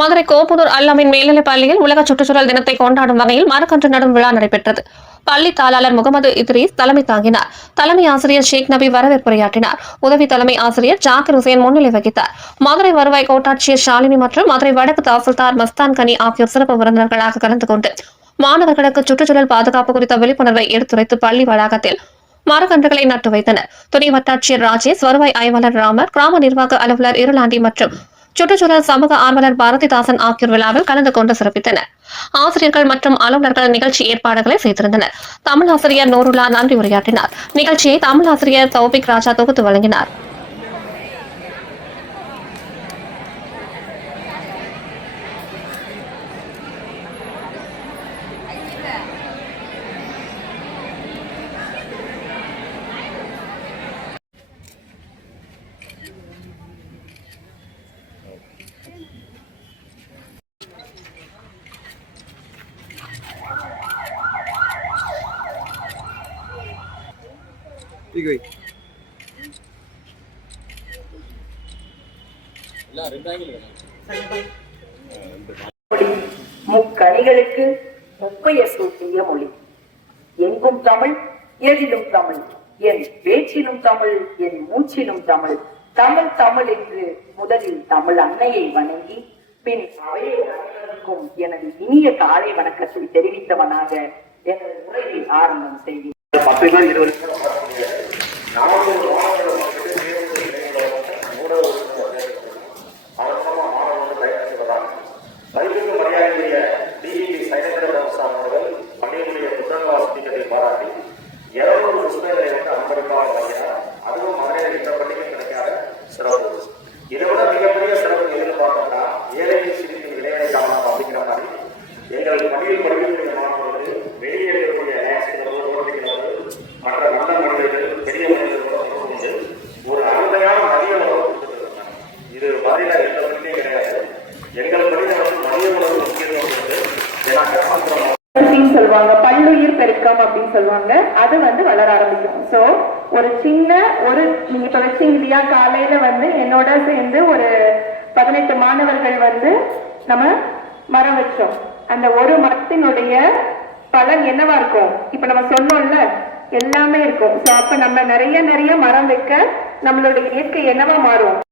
மதுரை கோப்புதூர் அல்லாமின் மேல்நிலைப் பள்ளியில் உலக சுற்றுச்சூழல் தினத்தை கொண்டாடும் வகையில் மரக்கன்று நடும் விழா நடைபெற்றது. பள்ளி தாளாளர் முகமது இத்ரீஸ் தலைமை தாங்கினார். தலைமை ஆசிரியர் ஷேக் நபி வரவேற்புரையாற்றினார். உதவி தலைமை ஆசிரியர் ஜாக்கிர் ஹுசேன் முன்னிலை வகித்தார். மதுரை வருவாய் கோட்டாட்சியர் ஷாலினி மற்றும் மதுரை வடக்கு தாசில்தார் மஸ்தான் கனி ஆகியோர் சிறப்பு விருந்தினர்களாக கலந்து கொண்டு மாணவர்களுக்கு சுற்றுச்சூழல் பாதுகாப்பு குறித்த விழிப்புணர்வை எடுத்துரைத்து பள்ளி வளாகத்தில் மரக்கன்றுகளை நட்டு வைத்தனர். துணை வட்டாட்சியர் ராஜேஷ், வருவாய் ஆய்வாளர் ராமர், கிராம நிர்வாக அலுவலர் இருளாண்டி மற்றும் சுற்றுச்சூழல் சமூக ஆர்வலர் பாரதிதாசன் ஆகியோர் விழாவில் கலந்து கொண்டு சிறப்பித்தனர். ஆசிரியர்கள் மற்றும் அலுவலர்கள் நிகழ்ச்சி ஏற்பாடுகளை செய்திருந்தனர். தமிழ் ஆசிரியர் நூருல்லா நன்றி உரையாற்றினார். நிகழ்ச்சியை தமிழ் ஆசிரியர் தௌபிக் ராஜா தொகுத்து வழங்கினார். முக்கணிகளுக்கு முப்பெயர் சூட்டிய மொழி. எங்கும் தமிழ், எதிலும் தமிழ், என் பேச்சிலும் தமிழ், என் மூச்சிலும் தமிழ். தமிழ் தமிழ் என்று முதலில் தமிழ் அன்னையை வணங்கி பின் அவையை வணங்கும் எனது இனிய காலை வணக்கத்தை தெரிவித்தவனாக எனது உரையை ஆரம்பம் செய்கிறேன். பாராட்டி 200 புத்தகங்களை வந்து 50 ரூபாய் வழங்கினார். அதுவும் மதுரையில் இந்த பள்ளிக்கு கிடைக்காத சிறப்பு. இதை விட மிகப்பெரிய சிறப்பு எதிர்பார்த்தோம்னா ஏழையை சிரிப்பின் விளையாட காரணம் அப்படிங்கிற மாதிரி எங்கள் பள்ளியில் படிக்கக்கூடிய மாணவர்களுக்கு வெளியே இருக்கக்கூடிய மற்ற நல்ல மனிதர்கள், பெரிய மனிதர்களோட தொடர்பு கொண்டு ஒரு அருமையான மதிய உணவு கொடுத்துருக்காங்க. இது மதுரையில எந்த பள்ளியும் கிடையாது. எங்கள் பள்ளியில் வந்து மதிய உணவு முக்கியத்துவம் கொடுத்து ஏன்னா கிராமப்புறம் சொல்லுவாங்க, பல்லுயிர் பெருக்கம் அப்படின்னு சொல்லுவாங்க. அது வந்து வளர ஆரம்பிக்கும். சோ ஒரு சின்ன நீங்க இப்ப வச்சீங்க இல்லையா, காலையில வந்து என்னோட சேர்ந்து ஒரு 18 மாணவர்கள் வந்து நம்ம மரம் வச்சோம். அந்த ஒரு மரத்தினுடைய பலன் என்னவா இருக்கும்? இப்ப நம்ம சொன்னோம்ல, எல்லாமே இருக்கும். சோ அப்ப நம்ம நிறைய மரம் வைக்க நம்மளுடைய இயற்கை என்னவா மாறும்?